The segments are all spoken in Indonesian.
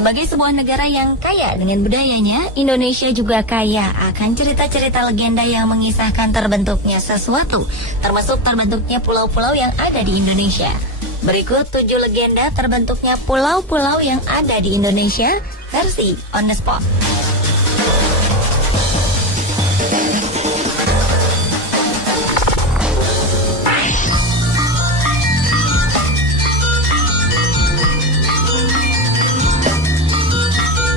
Sebagai sebuah negara yang kaya dengan budayanya, Indonesia juga kaya akan cerita-cerita legenda yang mengisahkan terbentuknya sesuatu, termasuk terbentuknya pulau-pulau yang ada di Indonesia. Berikut 7 legenda terbentuknya pulau-pulau yang ada di Indonesia, versi on the spot.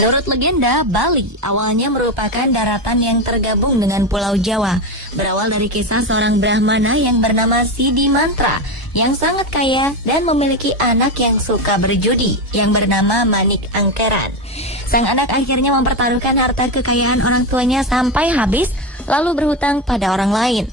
Menurut legenda, Bali awalnya merupakan daratan yang tergabung dengan Pulau Jawa. Berawal dari kisah seorang Brahmana yang bernama Sidi Mantra, yang sangat kaya dan memiliki anak yang suka berjudi, yang bernama Manik Angkeran. Sang anak akhirnya mempertaruhkan harta kekayaan orang tuanya sampai habis, lalu berhutang pada orang lain.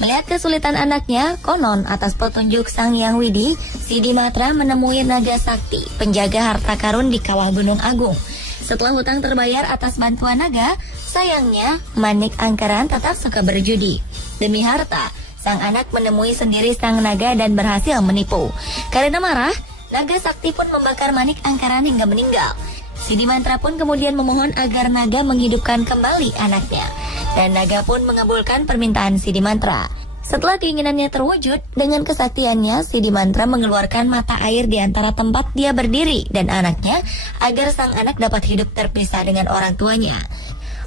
Melihat kesulitan anaknya, konon atas petunjuk Sang Hyang Widi, Sidi Mantra menemui naga sakti, penjaga harta karun di kawah Gunung Agung. Setelah hutang terbayar atas bantuan naga, sayangnya Manik Angkeran tetap suka berjudi. Demi harta, sang anak menemui sendiri sang naga dan berhasil menipu. Karena marah, naga sakti pun membakar Manik Angkeran hingga meninggal. Sidi Mantra pun kemudian memohon agar naga menghidupkan kembali anaknya. Dan naga pun mengabulkan permintaan Sidi Mantra. Setelah keinginannya terwujud, dengan kesaktiannya, Sidi Mantra mengeluarkan mata air di antara tempat dia berdiri dan anaknya agar sang anak dapat hidup terpisah dengan orang tuanya.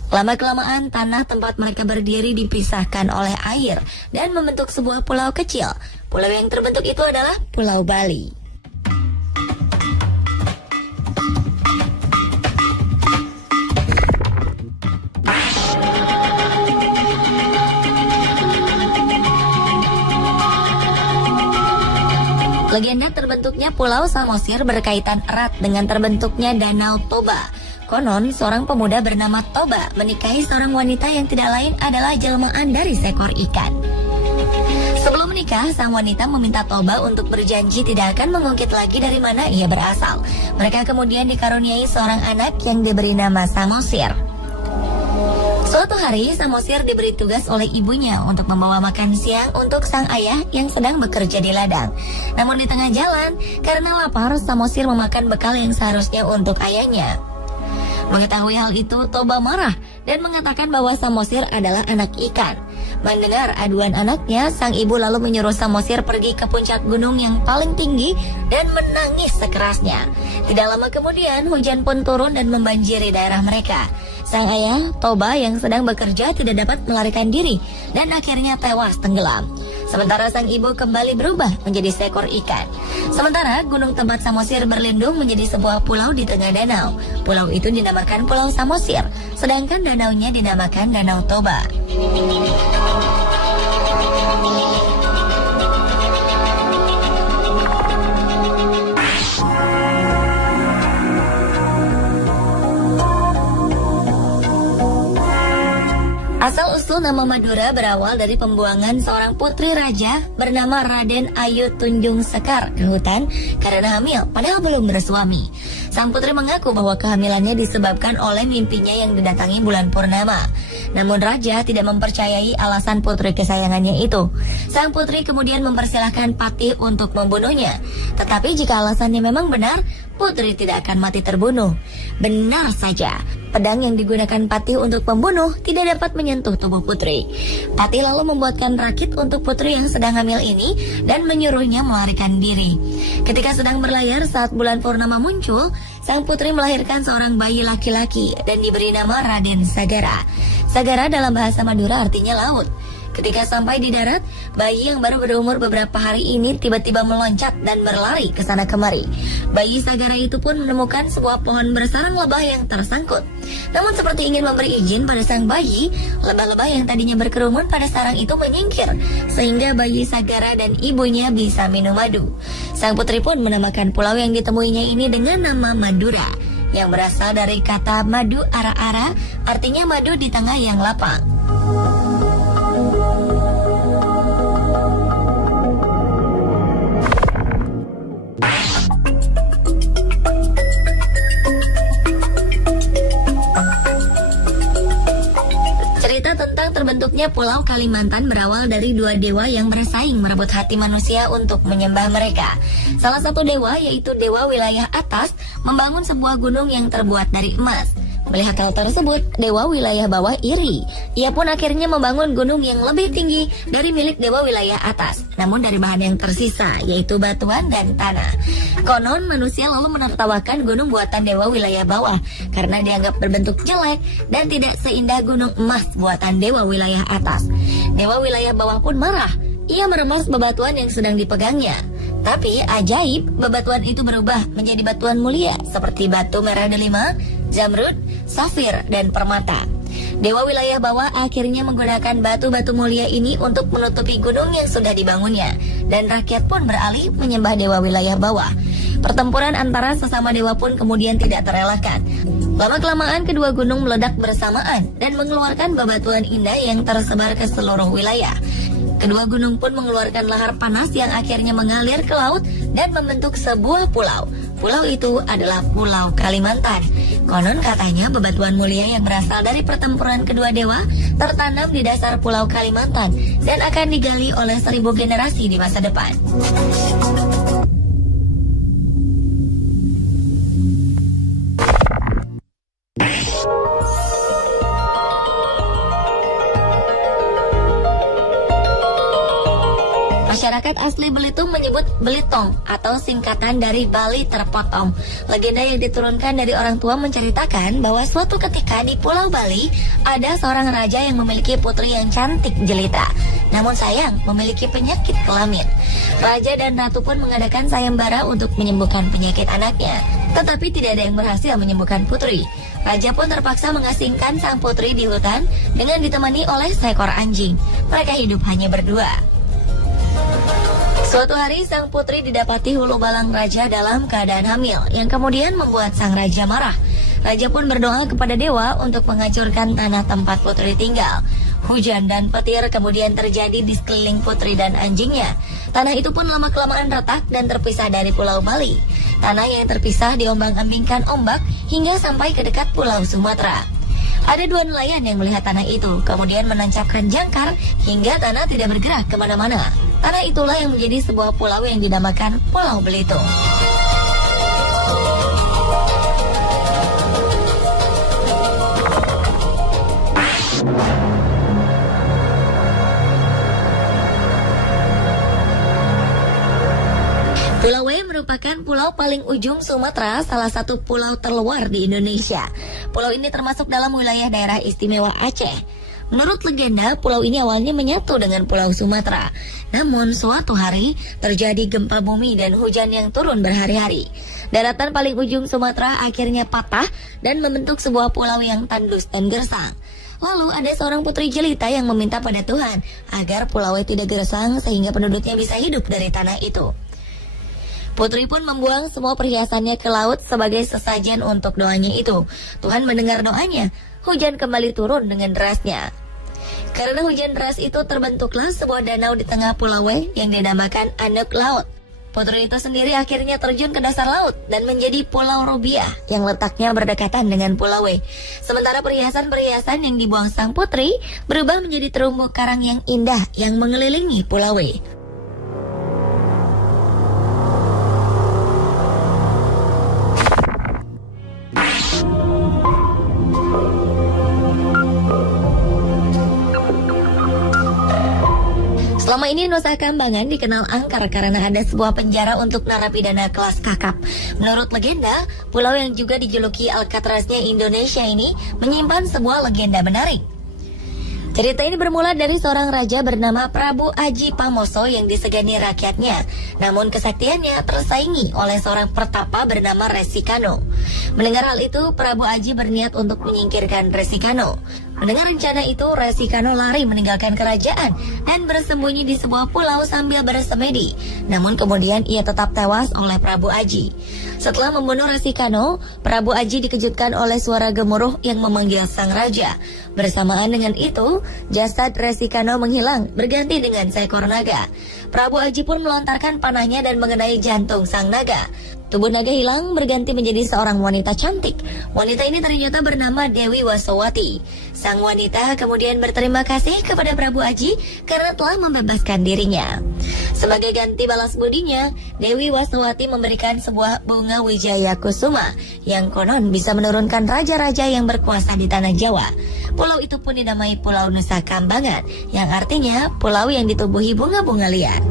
Lama-kelamaan, tanah tempat mereka berdiri dipisahkan oleh air dan membentuk sebuah pulau kecil. Pulau yang terbentuk itu adalah Pulau Bali. Legenda terbentuknya Pulau Samosir berkaitan erat dengan terbentuknya Danau Toba. Konon, seorang pemuda bernama Toba menikahi seorang wanita yang tidak lain adalah jelmaan dari seekor ikan. Sebelum menikah, sang wanita meminta Toba untuk berjanji tidak akan mengungkit lagi dari mana ia berasal. Mereka kemudian dikaruniai seorang anak yang diberi nama Samosir. Suatu hari, Samosir diberi tugas oleh ibunya untuk membawa makan siang untuk sang ayah yang sedang bekerja di ladang. Namun di tengah jalan, karena lapar, Samosir memakan bekal yang seharusnya untuk ayahnya. Mengetahui hal itu, Toba marah dan mengatakan bahwa Samosir adalah anak ikan. Mendengar aduan anaknya, sang ibu lalu menyuruh Samosir pergi ke puncak gunung yang paling tinggi dan menangis sekerasnya. Tidak lama kemudian, hujan pun turun dan membanjiri daerah mereka. Sang ayah, Toba, yang sedang bekerja tidak dapat melarikan diri dan akhirnya tewas tenggelam. Sementara sang ibu kembali berubah menjadi seekor ikan. Sementara gunung tempat Samosir berlindung menjadi sebuah pulau di tengah danau. Pulau itu dinamakan Pulau Samosir, sedangkan danaunya dinamakan Danau Toba. Asal-usul nama Madura berawal dari pembuangan seorang putri raja bernama Raden Ayu Tunjung Sekar ke hutan karena hamil padahal belum bersuami. Sang putri mengaku bahwa kehamilannya disebabkan oleh mimpinya yang didatangi bulan purnama. Namun raja tidak mempercayai alasan putri kesayangannya itu. Sang putri kemudian mempersilahkan Patih untuk membunuhnya. Tetapi jika alasannya memang benar, putri tidak akan mati terbunuh. Benar saja, pedang yang digunakan Patih untuk membunuh tidak dapat menyentuh tubuh putri. Patih lalu membuatkan rakit untuk putri yang sedang hamil ini dan menyuruhnya melarikan diri. Ketika sedang berlayar saat bulan purnama muncul, sang putri melahirkan seorang bayi laki-laki dan diberi nama Raden Sagara. Sagara dalam bahasa Madura artinya laut. Ketika sampai di darat, bayi yang baru berumur beberapa hari ini tiba-tiba meloncat dan berlari ke sana kemari. Bayi Sagara itu pun menemukan sebuah pohon bersarang lebah yang tersangkut. Namun seperti ingin memberi izin pada sang bayi, lebah-lebah yang tadinya berkerumun pada sarang itu menyingkir, sehingga bayi Sagara dan ibunya bisa minum madu. Sang putri pun menamakan pulau yang ditemuinya ini dengan nama Madura, yang berasal dari kata madu ara-ara, artinya madu di tengah yang lapang. Cerita tentang terbentuknya Namanya Pulau Kalimantan berawal dari dua dewa yang bersaing merebut hati manusia untuk menyembah mereka. Salah satu dewa, yaitu Dewa Wilayah Atas, membangun sebuah gunung yang terbuat dari emas. Melihat hal tersebut, Dewa Wilayah Bawah iri. Ia pun akhirnya membangun gunung yang lebih tinggi dari milik Dewa Wilayah Atas, namun dari bahan yang tersisa, yaitu batuan dan tanah. Konon, manusia lalu menertawakan gunung buatan Dewa Wilayah Bawah karena dianggap berbentuk jelek dan tidak seindah gunung emas buatan Dewa Wilayah Atas. Dewa Wilayah Bawah pun marah. Ia meremas bebatuan yang sedang dipegangnya. Tapi ajaib, bebatuan itu berubah menjadi batuan mulia seperti batu merah delima, zamrud, safir, dan permata. Dewa Wilayah Bawah akhirnya menggunakan batu-batu mulia ini untuk menutupi gunung yang sudah dibangunnya, dan rakyat pun beralih menyembah Dewa Wilayah Bawah. Pertempuran antara sesama dewa pun kemudian tidak terelakkan. Lama-kelamaan kedua gunung meledak bersamaan dan mengeluarkan bebatuan indah yang tersebar ke seluruh wilayah. Kedua gunung pun mengeluarkan lahar panas yang akhirnya mengalir ke laut dan membentuk sebuah pulau. Pulau itu adalah Pulau Kalimantan. Konon katanya bebatuan mulia yang berasal dari pertempuran kedua dewa tertanam di dasar Pulau Kalimantan dan akan digali oleh 1000 generasi di masa depan. Masyarakat asli Belitung menyebut Belitong atau singkatan dari Bali terpotong. Legenda yang diturunkan dari orang tua menceritakan bahwa suatu ketika di Pulau Bali ada seorang raja yang memiliki putri yang cantik jelita. Namun sayang, memiliki penyakit kelamin. Raja dan ratu pun mengadakan sayembara untuk menyembuhkan penyakit anaknya. Tetapi tidak ada yang berhasil menyembuhkan putri. Raja pun terpaksa mengasingkan sang putri di hutan dengan ditemani oleh seekor anjing. Mereka hidup hanya berdua. Suatu hari sang putri didapati hulu balang raja dalam keadaan hamil, yang kemudian membuat sang raja marah. Raja pun berdoa kepada dewa untuk menghancurkan tanah tempat putri tinggal. Hujan dan petir kemudian terjadi di sekeliling putri dan anjingnya. Tanah itu pun lama-kelamaan retak dan terpisah dari Pulau Bali. Tanah yang terpisah diombang-ambingkan ombak hingga sampai ke dekat Pulau Sumatera. Ada dua nelayan yang melihat tanah itu, kemudian menancapkan jangkar hingga tanah tidak bergerak kemana-mana. Tanah itulah yang menjadi sebuah pulau yang dinamakan Pulau Belitung. Pulau W merupakan pulau paling ujung Sumatera, salah satu pulau terluar di Indonesia. Pulau ini termasuk dalam wilayah daerah istimewa Aceh. Menurut legenda, pulau ini awalnya menyatu dengan Pulau Sumatera. Namun suatu hari terjadi gempa bumi dan hujan yang turun berhari-hari. Daratan paling ujung Sumatera akhirnya patah dan membentuk sebuah pulau yang tandus dan gersang. Lalu ada seorang putri jelita yang meminta pada Tuhan agar pulau tidak gersang sehingga penduduknya bisa hidup dari tanah itu. Putri pun membuang semua perhiasannya ke laut sebagai sesajen untuk doanya itu. Tuhan mendengar doanya. Hujan kembali turun dengan derasnya. Karena hujan deras itu terbentuklah sebuah danau di tengah Pulau W yang dinamakan Anek Laut. Putri itu sendiri akhirnya terjun ke dasar laut dan menjadi Pulau Rubiah yang letaknya berdekatan dengan Pulau W. Sementara perhiasan-perhiasan yang dibuang sang putri berubah menjadi terumbu karang yang indah yang mengelilingi Pulau W. Selama ini Nusa Kambangan dikenal angker karena ada sebuah penjara untuk narapidana kelas kakap. Menurut legenda, pulau yang juga dijuluki Alcatraznya Indonesia ini menyimpan sebuah legenda menarik. Cerita ini bermula dari seorang raja bernama Prabu Aji Pamoso yang disegani rakyatnya. Namun kesaktiannya tersaingi oleh seorang pertapa bernama Resikano. Mendengar hal itu, Prabu Aji berniat untuk menyingkirkan Resikano. Mendengar rencana itu, Resikano lari meninggalkan kerajaan dan bersembunyi di sebuah pulau sambil bersemedi. Namun kemudian ia tetap tewas oleh Prabu Aji. Setelah membunuh Resikano, Prabu Aji dikejutkan oleh suara gemuruh yang memanggil sang raja. Bersamaan dengan itu, jasad Resikano menghilang berganti dengan seekor naga. Prabu Aji pun melontarkan panahnya dan mengenai jantung sang naga. Tubuh naga hilang berganti menjadi seorang wanita cantik. Wanita ini ternyata bernama Dewi Wasowati. Sang wanita kemudian berterima kasih kepada Prabu Aji karena telah membebaskan dirinya. Sebagai ganti balas budinya, Dewi Wasowati memberikan sebuah bunga Wijaya Kusuma yang konon bisa menurunkan raja-raja yang berkuasa di tanah Jawa. Pulau itu pun dinamai Pulau Nusa Kambangan, yang artinya pulau yang ditubuhi bunga-bunga liar.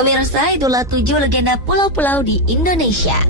Pemirsa, itulah 7 legenda pulau-pulau di Indonesia.